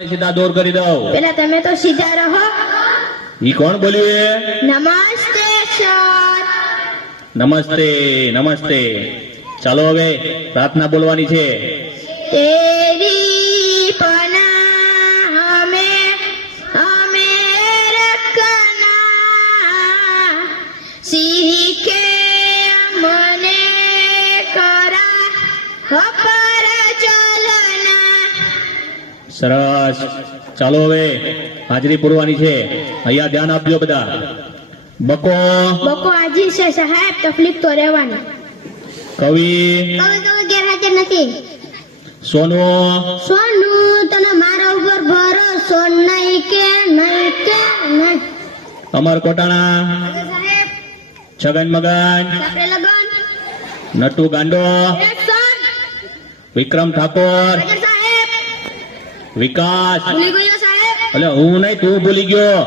सीधा दूर કરી દઉં પેલા તમે તો સીધા રહો. ઈ કોણ બોલ્યું? નમસ્તે સર. નમસ્તે નમસ્તે. ચાલો હવે પ્રાર્થના બોલવાની છે. તેરી પનાહ હમે રખના, સીખે મને કરા પર ચલના. સરસ. ચાલો હવે હાજરી પૂરવાની છે. અહીંયા ધ્યાન આપજો બધા. બકો બકો આજી છે સાહેબ, તકલીફ તો રહેવાની. કવિ કવિ ગેરહાજર નથી. સોનુ સોનુ, તને મારા ઉપર ભરોસો નહીં કે નહીં. અમર કોટાણા, સાહેબ છગન મગન, આપણે લગન. નટુ ગાંડો, એક્શન. વિક્રમ ઠાકોર, સાહેબ વિકાસ. ભૂલી ગયો સાહેબ. એટલે હું નહીં, તું ભૂલી ગયો.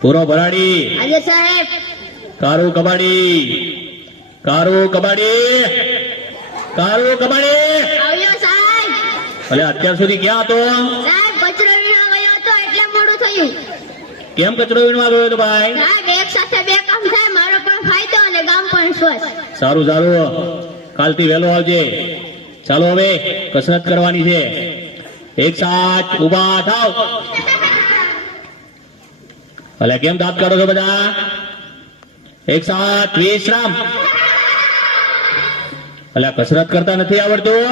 પૂરો ભરાડી, આજે સાહેબ કારુ કબાડી, કારુ કબાડી, કારુ કબાડી. આવ્યો સાહેબ. એટલે અત્યાર સુધી ક્યાં હતો? સાહેબ કચરો વીણવા ગયો હતો એટલે મોડું થયું. કેમ કચરો વીણવા ગયો હતો ભાઈ? સાહેબ એક સાથે બે કામ થાય, મારો પણ ફાયદો અને ગામ પણ સ્વસ્થ. સારું સારું, કાલથી વહેલો આવજે. ચાલો હવે કસરત કરવાની છે. એક સાથ ઉભા થાવ. ભલે કેમ દાંત કાઢો છો બધા? એક સાથ વિશ્રામ. એટલે કસરત કરતા નથી આવડતું?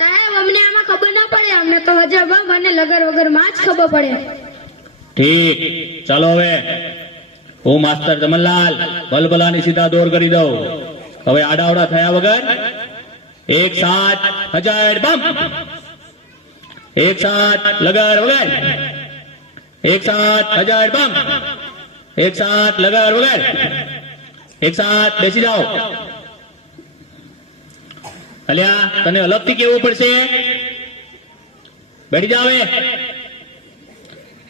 સાહેબ અમને આમાં ખબર ના પડે, અમને તો હજબ મને લગર વગર માં જ ખબર પડે. ઠીક. ચાલો હવે હું માસ્ટર જમનલાલ ભલભલાની સીધા દોર કરી દઉં. હવે આડાવડા થયા વગર એક સાથ હજાર બમ, એક સાથ લગર વગર, એક સાથ હજાર બમ, એક સાથ લગર વગર, એક સાથ બેસી જાઓ. અલ્યા તને અલગથી કેવું પડશે. બેઠી જાવ.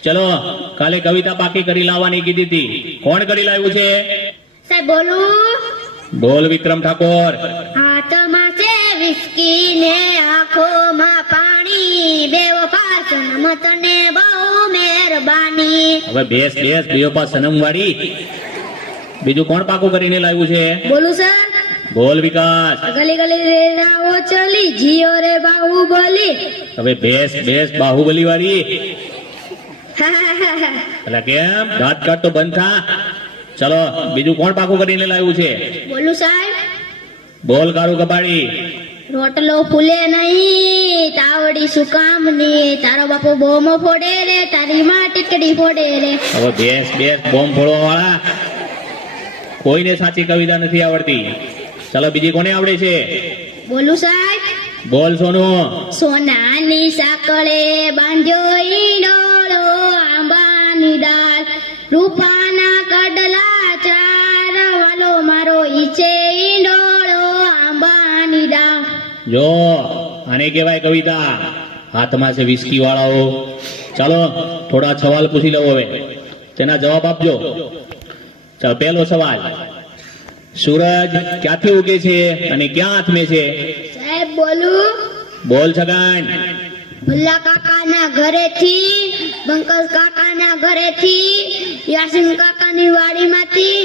ચલો કાલે કવિતા પાકી કરી લાવવાની કીધી હતી. કોણ કરી લાવ્યું છે? સાહેબ બોલું. બોલ વિક્રમ ઠાકોર. હાથમાં છે વિસ્કી ને આંખોમાં પાણી, બેવફા સનમ તને બહુ મહેરબાની. હવે બેસ બેસ બેવફા સનમ વાળી. બીજું કોણ પાકું કરીને લાવ્યું છે? બોલું સર. બોલ વિકાસ. ગલી ગલી રે રાવો ચલી, જીઓ રે બાહુબલી. હવે બેસ બેસ બાહુબલી વાળી. એટલે કેમ દાંત કાઢ તો બંધ થા. ચલો બીજું કોણ પાકું કરીને લાવ્યું છે? બોલું સાહેબ. બોલ કારું કબાડી. રોટલો ફૂલે નહીં, તાવડી શું કામની, તારો બાપુ બોમો ફોડે રે, તારી માં ટીકડી ફોડે રે. હવે બેસ બેસ બોમ્બ ફોડવા વાળા. કોઈને સાચી કવિતા નથી આવડતી. ચલો બીજી કોને આવડે છે? બોલું સાહેબ. બોલ સોનુ. સોનાની સાકળે બાંધ્યો ઈંડોળો, આંબાની ડાળ રૂપાના કડલા ચાર, વાલો મારો ઈચે ઈંડોળો, આંબાની ડાળ. જો આને કહેવાય કવિતા. હાથમાં છે વિસ્કી વાળાઓ. ચાલો થોડા સવાલ પૂછી લઉં હવે, તેના જવાબ આપજો. ચાલો પહેલો સવાલ, સૂરજ ક્યાંથી ઉગે છે અને ક્યાં આથમે છે? સાહેબ બોલું. બોલ છગન. ભુલ્લા કાકાના ઘરેથી, બંકસ કાકાના ઘરેથી, યાસીન કાકાની વાડીમાંથી,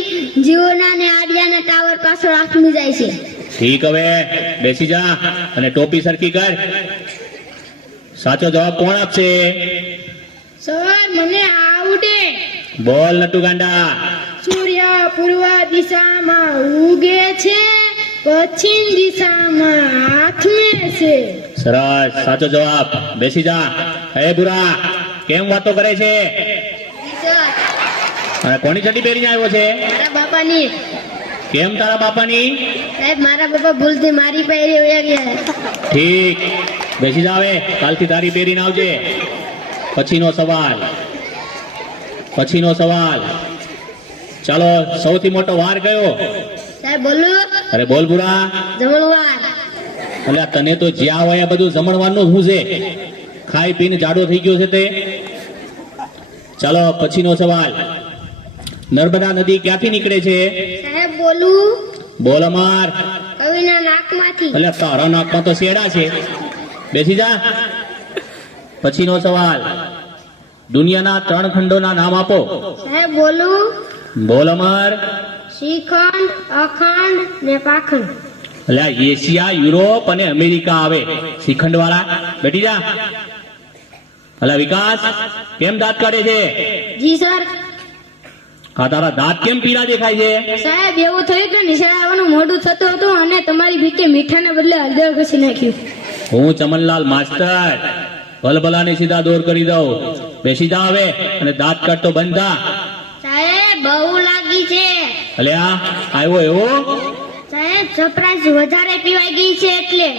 જીઓના ને આડિયાના ટાવર પાછળ આથમી જાય છે. ઠીક. હવે બેસી જા અને ટોપી સરખી કર. સાચો જવાબ કોણ આપશે? સર મને આવડે. બોલ નટુ ગાંડા. સૂર્ય પૂર્વ દિશામાં ઉગે છે, પશ્ચિમ દિશામાં આથમે છે. સરસ. સાચો જવાબ. બેસી જા. હે બુરા, કેમ વાતો કરે છે? અને કોની ચડ્ડી પહેરીને આવ્યો છે? મારા બાપાની. કેમ તારા બાપાની? સાહેબ મારા બાપા ભૂલથી મારી પહેરી વયા ગયા. ઠીક. બેસી જાવે. કાલથી તારી પહેરીને આવજે. પછીનો સવાલ, પછીનો સવાલ. ચાલો સૌથી મોટો વાર કયો? સાહેબ બોલું. અરે બોલ બુરા. જમણવાર. એટલે તને તો જ્યાં હોય આ બધું જમણવાનું શું છે? ખાઈ પીને જાડો થઈ ગયો છે તે. ચાલો પછીનો સવાલ, નર્મદા નદી ક્યાંથી નીકળે છે? સાહેબ બોલું. બોલ અમાર. કવિના નાકમાંથી. એટલે તારા નાકમાં તો શેડા છે. બેસી જા. પછીનો સવાલ, દુનિયાના 3 ખંડોના નામ આપો. સાહેબ બોલું? બોલ અમર. શ્રીખંડ, અખંડ ને પાખંડ. એટલે આ એશિયા, યુરોપ અને અમેરિકા આવે શ્રીખંડ વાળા. બેઠી જા. એટલે વિકાસ, કેમ દાંત કાઢે છે? જી સર. આ તારા દાંત કેમ પીળા દેખાય છે? સાહેબ એવું થયું કે નિશાળ આવવાનું મોડું થતું હતું અને તમારી ભીકે મીઠાને બદલે હળદર ઘસી નાખ્યું. હું ચમનલાલ માસ્તર ભલભલાને સીધા દોર કરી દઉં. બેસી જા હવે અને દાંત કાઢતો બંધ થા. સાહેબ બહુ લાગી છે. એટલે આ આવ્યો એવો? સાહેબ સરપ્રાઈઝ વધારે પીવાઈ ગઈ છે એટલે.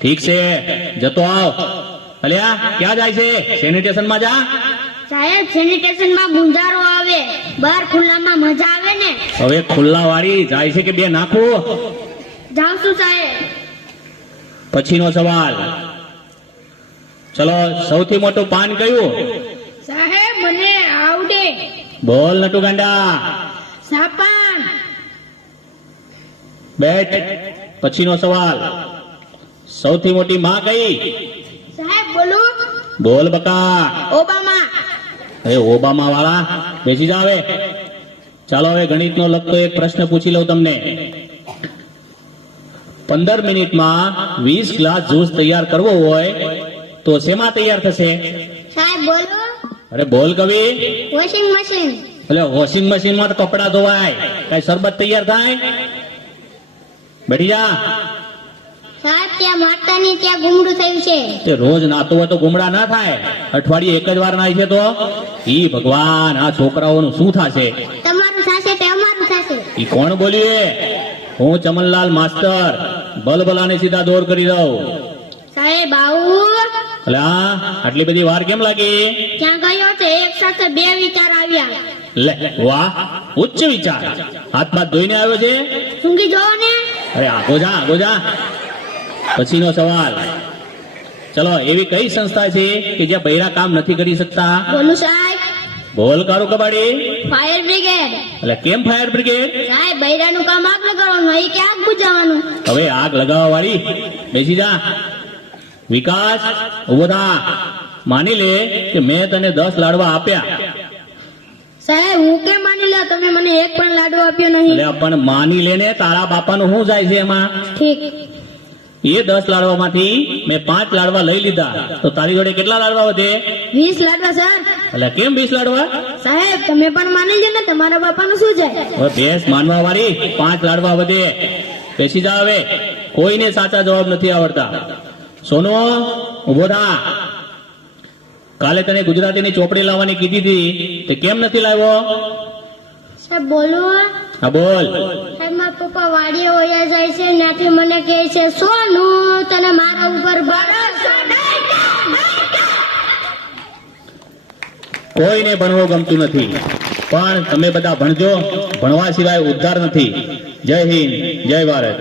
ઠીક છે, જતો આવ. એટલે આ ક્યાં જાય છે? સેનિટેશન માં જા. સાહેબ સેનિટેશન માં ગુંજારો આવે, બહાર ખુલ્લામાં મજા આવે ને. હવે ખુલ્લા વાળી જાય છે કે બે નાખું? જાઉં છું સાહેબ. પછીનો સવાલ, ચલો, સૌથી મોટું પાન કયું? સાહેબ મને આવડે. બોલ નટુ ગાંડા. સાપાન. બેઠ. પછીનો સવાલ, સૌથી મોટી માં કઈ? સાહેબ બોલું? બોલ બકા. ઓબામા. એ ઓબામા વાળા, બેસી જા હવે. ચાલો હવે ગણિતનો લગતો એક પ્રશ્ન પૂછી લઉં તમને. 15 મિનિટમાં 20 ગ્લાસ જ્યુસ તૈયાર કરવો હોય તો શેમાં તૈયાર થશે? સાહેબ બોલું? અરે બોલ કવિ. Washing machine. એટલે વોશિંગ મશીનમાં તો કપડા ધોવાય, કઈ શરબત તૈયાર થાય? બેઠી જા. સાહેબ ત્યાં માતાની ત્યાં ગુમડું થયું છે. તે રોજ નાતો હોય તો ગુમડા ના થાય, અઠવાડિયે એક જ વાર નાય છે તો? ઈ ભગવાન, આ છોકરાઓનું શું થશે? તમારું થશે તે અમારું થશે. ઈ કોણ બોલ્યું? હું ચમનલાલ માસ્તર ભલભલાને સીધા દોર કરી દઉં. સાહેબ આવું? એટલે આ આટલી બધી વાર કેમ લાગી? ત્યાં ગયો છે એક સાથે 2 વિચાર આવ્યા. લે વાહ, ઉચ્ચ વિચાર. હાથમાં ધોઈને આવ્યો છે? સૂંઘી જોવો ને. અરે આગો જા, આગો જા. પછીનો સવાલ, ચલો, એવી કઈ સંસ્થા છે કે જ્યાં બૈરા કામ નથી કરી શકતા? બોલું સાહેબ? બોલ કારું કબાડી. Fire brigade. એટલે કેમ ફાયર બ્રિગેડ? સાહેબ બૈરાનું કામ આગ લગાડવાનું, એ કે આગ બુઝાવવાનું. હવે આગ લગાવવા વાળી, બેસી જા. વિકાસ, ઉભો થા. માની લે કે મેં તને 10 લાડવા આપ્યા. સાહેબ હું કેમ માની લો, તમે મને એક પણ લાડુ આપ્યો નહીં. એટલે પણ માની લેને, તારા બાપાનું શું જાય છે એમાં? ઠીક. એ 10 લાડવામાંથી મેં 5 લાડવા લઈ લીધા, તો તારી જોડે કેટલા લાડવા વધે? 20 લાડવા સર. એટલે કેમ 20 લાડવા? સાહેબ તમે પણ માની લો ને, તમારા બાપાનું શું જાય? હવે ભેંસ માનવા વાળી, 5 લાડવા વધે. બેસી જા હવે. કોઈને સાચા જવાબ નથી આવડતા. સોનો, ઉભો થા. કાલે તને ગુજરાતીની ચોપડી લાવવાની કીધી હતી, તે કેમ નથી લાવ્યો? સાહેબ બોલું? હા બોલ. સાહેબ મારા પપ્પા વાડીએ વયા જાય છે, ત્યાંથી મને કહે છે, સોનું તને મારા ઉપર ભરોસો નહીં. કોઈને ભણવું ગમતું નથી, પણ તમે બધા ભણજો. ભણવા સિવાય ઉદ્ધાર નથી. જય હિન્દ, જય ભારત.